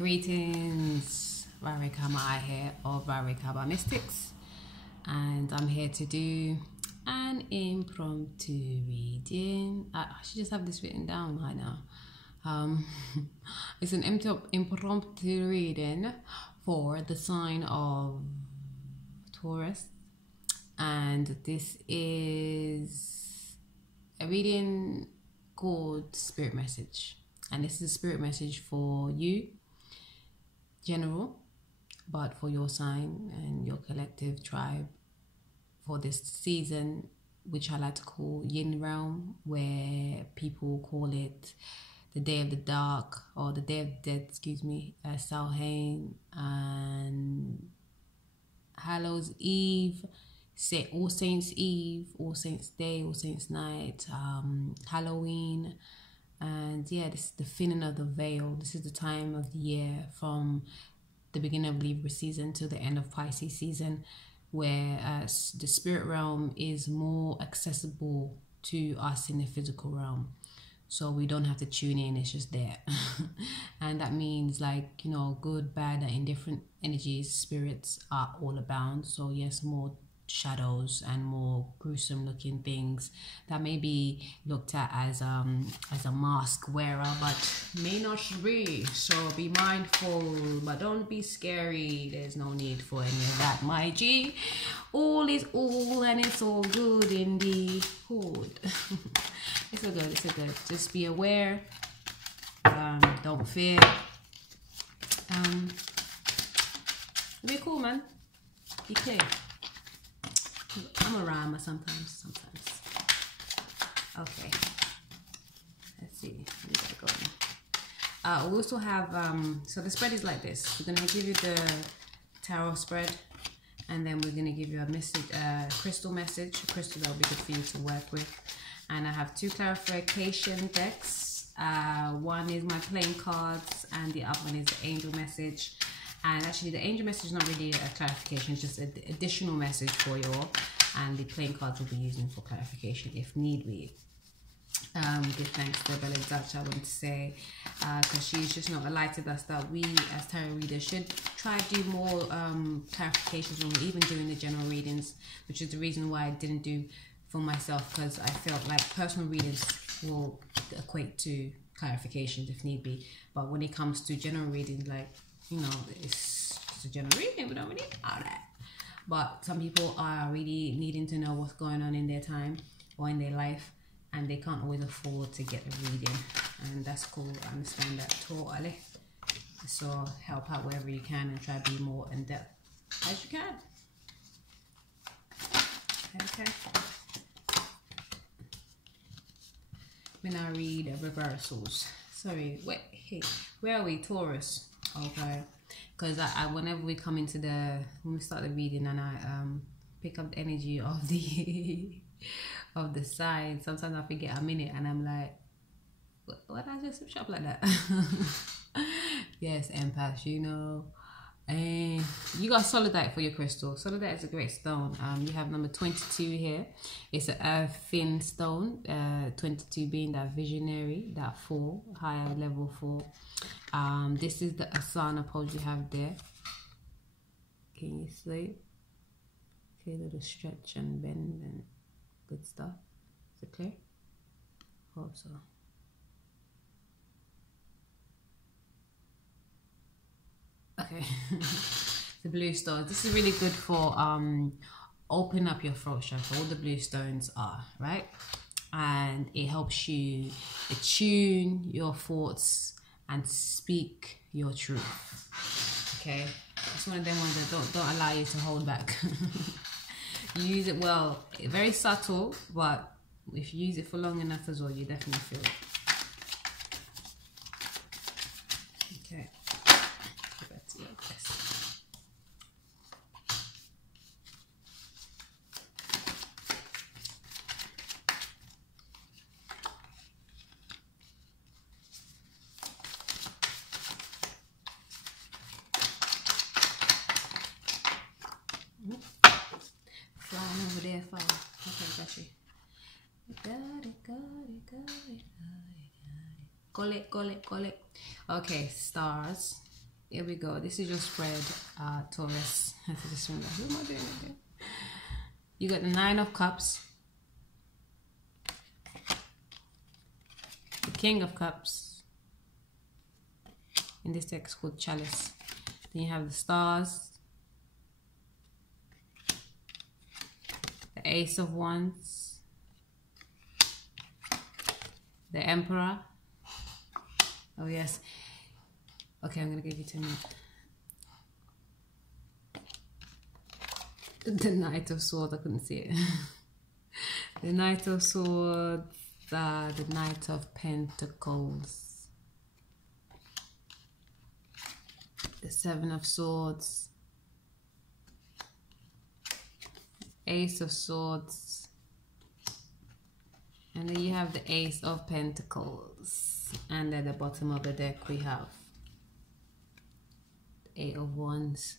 Greetings, Varikama here of Varikama Mystics, and I'm here to do an impromptu reading. I should just have this written down right now. It's an impromptu reading for the sign of Taurus, and this is a reading called Spirit Message, and this is a spirit message for you, general, but for your sign and your collective tribe for this season, which I like to call Yin Realm, where people call it the Day of the Dark or the Day of the Dead, Samhain and Hallows Eve, All Saints Eve, All Saints Day, All Saints Night, Halloween. And yeah, this is the thinning of the veil. This is the time of the year from the beginning of Libra season to the end of Pisces season, where the spirit realm is more accessible to us in the physical realm. So we don't have to tune in, it's just there. And that means, like, you know, good, bad, and indifferent energies, spirits are all abound. So yes, more shadows and more gruesome looking things that may be looked at as a mask wearer, but may not be. So be mindful, but don't be scary. There's no need for any of that, my G. All is all, and it's all good in the hood. It's all good, it's all good. Just be aware. Don't fear. Be cool, man. Be clear. I'm a rhymer sometimes. Okay. Let's see. We we also have so the spread is like this. We're gonna give you the tarot spread, and then we're gonna give you a message, crystal message, a crystal that will be good for you to work with. And I have two clarification decks. One is my playing cards, and the other one is the angel message. And actually, the angel message is not really a clarification, it's just an additional message for you all. And the playing cards will be using for clarification if need be. Give thanks to Bella Dutch, I want to say, because she's just not enlightened us that we as tarot readers should try to do more clarifications when we're even doing the general readings, which is the reason why I didn't do for myself, because I felt like personal readings will equate to clarifications if need be. But when it comes to general readings, like, you know, it's just a general reading, we don't really need all that. But some people are really needing to know what's going on in their time or in their life, and they can't always afford to get a reading, and that's cool. I understand that totally. So help out wherever you can and try to be more in depth as you can. Okay. When I read reversals, sorry, wait, hey, where are we? Taurus. Okay, because I whenever we come into when we start the reading and I pick up the energy of the of the sign, sometimes I forget a minute and I'm like, what I just switch up like that? Yes, empaths, you know. And you got solidite for your crystal. Solidite is a great stone. You have number 22 here. It's an earth-thin stone. 22 being that visionary, that 4, higher level 4. This is the asana pose you have there. Can you see? See a little stretch and bend and good stuff. Is it clear? Hope so. Okay. The blue stones. This is really good for open up your throat chakra. All the blue stones are, right? And it helps you attune your thoughts and speak your truth. Okay? It's one of them ones that don't allow you to hold back. You use it well. Very subtle, but if you use it for long enough as well, you definitely feel it. Okay. Flying over there, fire. Okay, got you. Got it. Call it. Okay, stars. Here we go. This is your spread, Taurus. I have to just remember, who am I doing it there? You got the 9 of Cups, the King of Cups. In this text called Chalice. Then you have the Stars, the Ace of Wands, the Emperor. Oh yes. Okay, I'm gonna give you 2 minutes. The Knight of Swords, I couldn't see it. The Knight of Swords, the Knight of Pentacles, the 7 of Swords, Ace of Swords, and then you have the Ace of Pentacles, and at the bottom of the deck we have the 8 of Wands,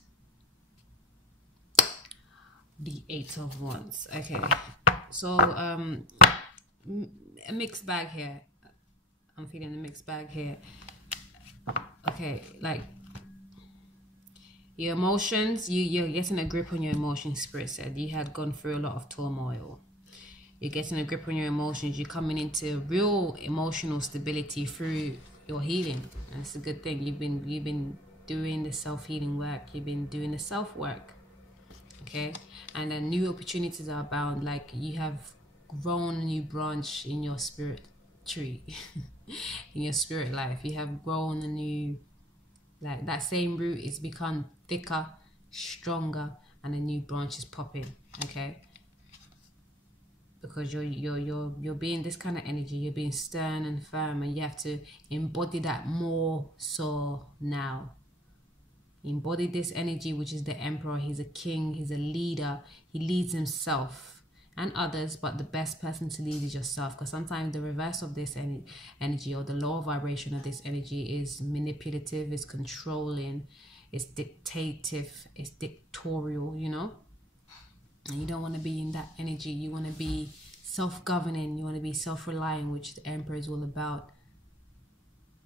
the 8 of Wands. Okay, so a mixed bag here. I'm feeling a mixed bag here. Okay, like your emotions, you're getting a grip on your emotions. Spirit said you had gone through a lot of turmoil. You're getting a grip on your emotions. You're coming into real emotional stability through your healing. And it's a good thing. You've been doing the self-healing work. You've been doing the self-work. Okay, and then new opportunities are abound. Like you have grown a new branch in your spirit tree, in your spirit life. You have grown a new, like that same root is become thicker, stronger, and a new branch is popping. Okay, because you're being this kind of energy. You're being stern and firm, and you have to embody that more so now. Embody this energy, which is the Emperor. He's a king, he's a leader. He leads himself and others, but the best person to lead is yourself, because sometimes the reverse of this energy, or the lower vibration of this energy, is manipulative, it's controlling, it's dictative, it's dictatorial, you know. And you don't want to be in that energy. You want to be self-governing, you want to be self-relying, which the Emperor is all about.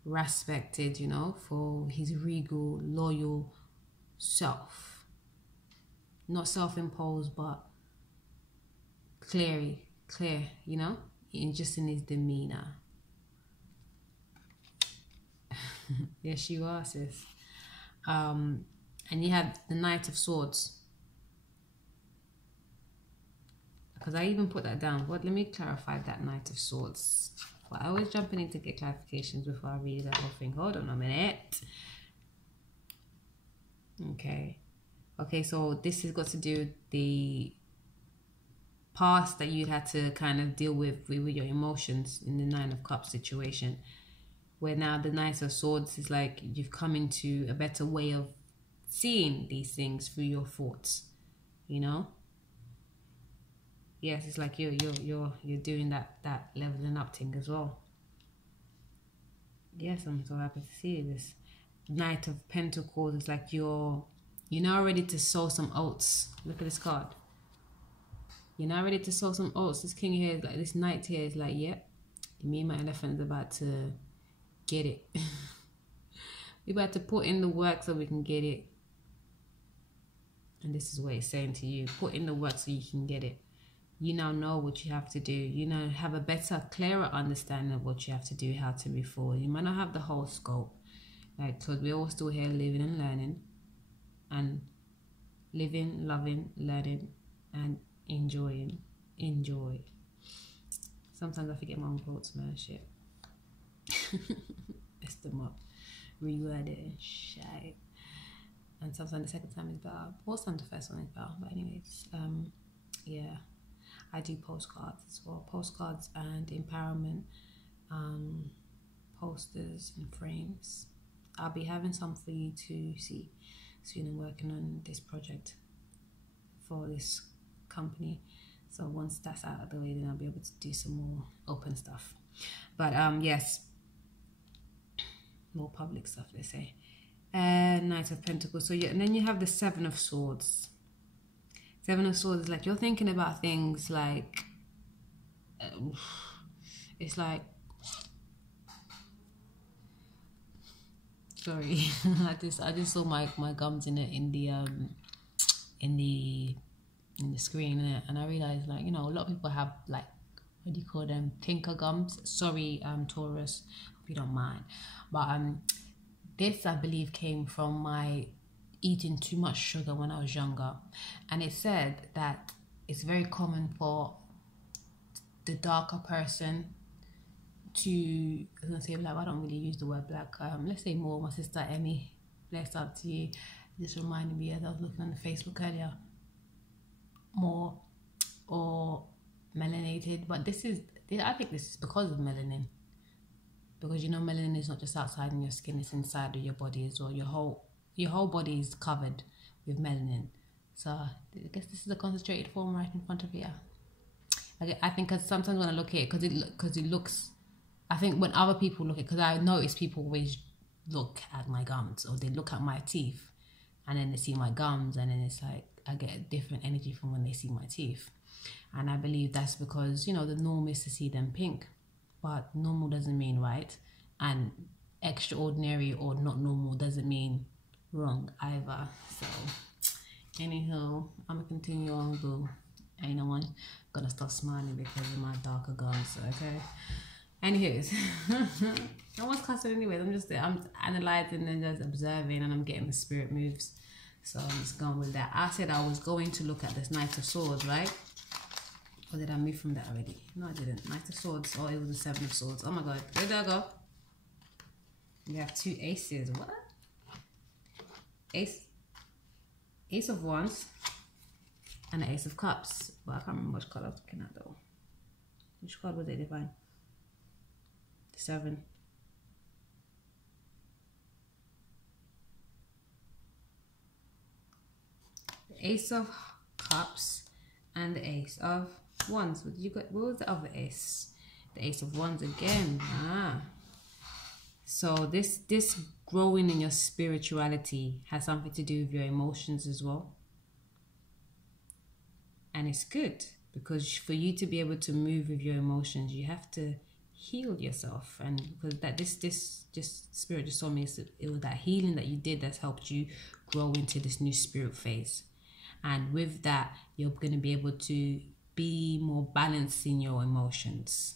Respected, you know, for his regal, loyal self. Not self-imposed, but clear, you know, just in his demeanor. Yes, you are, sis. And you have the Knight of Swords. Because I even put that down. Let me clarify that Knight of Swords. But I always jumping in to get clarifications before I read that whole thing. Hold on a minute. Okay. Okay, so this has got to do with the past that you had to kind of deal with your emotions in the 9 of Cups situation. Where now the Knight of Swords is like you've come into a better way of seeing these things through your thoughts. You know? Yes, it's like you're doing that leveling up thing as well. Yes, I'm so happy to see this. Knight of Pentacles is like you're now ready to sow some oats. Look at this card. You're now ready to sow some oats. This king here is like, this knight here is like, yep, me and my elephant is about to get it. We're about to put in the work so we can get it. And this is what it's saying to you. Put in the work so you can get it. You now know what you have to do. You now have a better, clearer understanding of what you have to do, how to move forward. You might not have the whole scope. Like, because we're all still here living and learning. And living, loving, learning, and enjoying. Enjoy. Sometimes I forget my own quotes, man. Shit. Mess them up. Reword it and shit. And sometimes the second time is better. Most times the first one is better. But anyways, yeah. I do postcards as well. Postcards and empowerment, posters and frames. I'll be having some for you to see soon. I'm working on this project for this company. So once that's out of the way, then I'll be able to do some more open stuff. But yes, more public stuff, let's say. Knight of Pentacles. So yeah, and then you have the 7 of Swords. 7 of Swords is like you're thinking about things like it's like Sorry, I just saw my gums in the screen, and I realized, like, you know, a lot of people have, like, what do you call them, tinker gums. Sorry, Taurus, hope you don't mind. But this, I believe, came from my eating too much sugar when I was younger, and it said that it's very common for the darker person to, I was gonna say black, I don't really use the word black, let's say more my sister Emmy, bless up to you, just reminded me as I was looking on the Facebook earlier, more or melanated. But I think this is because of melanin, because, you know, melanin is not just outside in your skin, it's inside of your body as well. Your whole body is covered with melanin. So I guess this is a concentrated form right in front of you. I think, because sometimes when I look at it, because it looks, I think when other people look at it, because I notice people always look at my gums, or they look at my teeth, and then they see my gums, and then it's like I get a different energy from when they see my teeth. And I believe that's because, you know, the norm is to see them pink, but normal doesn't mean right, and extraordinary or not normal doesn't mean wrong either. So anyhow, I'm gonna continue on, boo. Ain't no one gonna stop smiling because of my darker gums, okay? Anyways, no one's cussing anyways. I'm analyzing and just observing, and I'm getting the spirit moves. So I'm just going with that. I said I was going to look at this Knight of Swords, right? Or did I move from that already? No, I didn't. Knight of Swords. Oh, it was the Seven of Swords. Oh my God. Where did I go? We have two aces. What? Ace of Wands and the Ace of Cups. But I can't remember which card I was looking at though. Which card was it, Divine? The 7. The Ace of Cups and the Ace of Wands. What did you got? What was the other ace? The Ace of Wands again. So this growing in your spirituality has something to do with your emotions as well. And it's good, because for you to be able to move with your emotions, you have to heal yourself. And because that this spirit just told me it was that healing that you did that's helped you grow into this new spirit phase. And with that, you're going to be able to be more balanced in your emotions.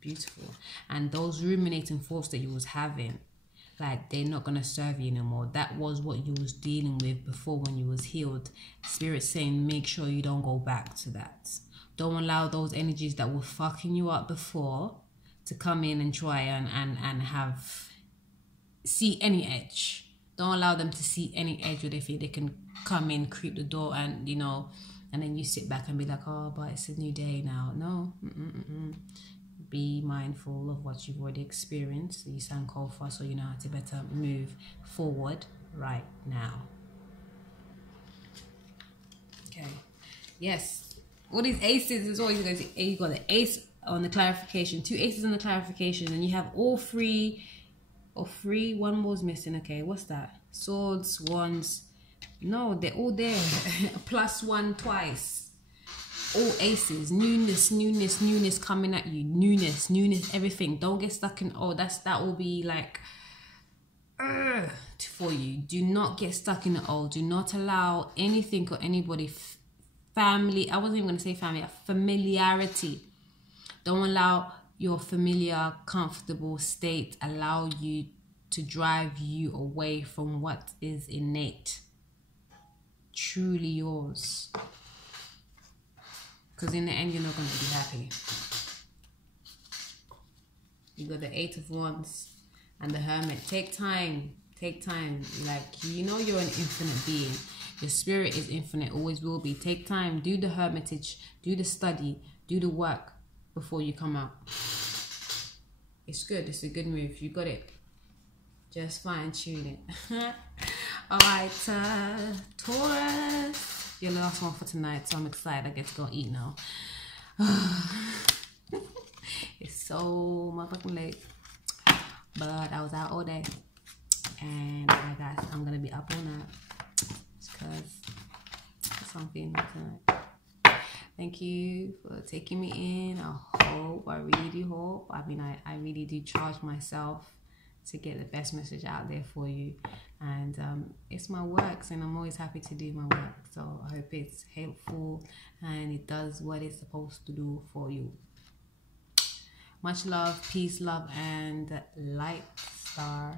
Beautiful. And those ruminating thoughts that you was having, like, they're not going to serve you anymore. That was what you was dealing with before when you was healed. Spirit saying, make sure you don't go back to that. Don't allow those energies that were fucking you up before to come in and try and see any edge. Don't allow them to see any edge where they feel they can come in, creep the door, and, you know, and then you sit back and be like, oh, but it's a new day now. No. Be mindful of what you've already experienced. You sound cold for, so you know how to better move forward right now. Okay. Yes. All these aces is always going to, you got the ace on the clarification, 2 aces on the clarification, and you have all 3 or 3. One more's missing. Okay, what's that? Swords, wands. No, they're all there. +1 twice. All aces. Newness coming at you. Newness, everything. Don't get stuck in, oh, that will be like for you. Do not get stuck in the old. Do not allow anything or anybody, family, I wasn't even going to say family, familiarity. Don't allow your familiar, comfortable state allow you to drive you away from what is innate, truly yours. Because in the end, you're not going to be happy. You got the 8 of Wands and the Hermit. Take time. Take time. Like, you know, you're an infinite being. Your spirit is infinite, always will be. Take time. Do the hermitage. Do the study. Do the work before you come out. It's good. It's a good move. You got it. Just fine tune it. Alright, Taurus. Your last one for tonight, so I'm excited. I get to go eat now. It's so motherfucking late, but I was out all day, and guys, I'm gonna be up all night because something tonight. Thank you for taking me in. I really do hope. I mean, I really do charge myself to get the best message out there for you. And it's my works, and I'm always happy to do my work. So I hope it's helpful and it does what it's supposed to do for you. Much love, peace, love, and light, star.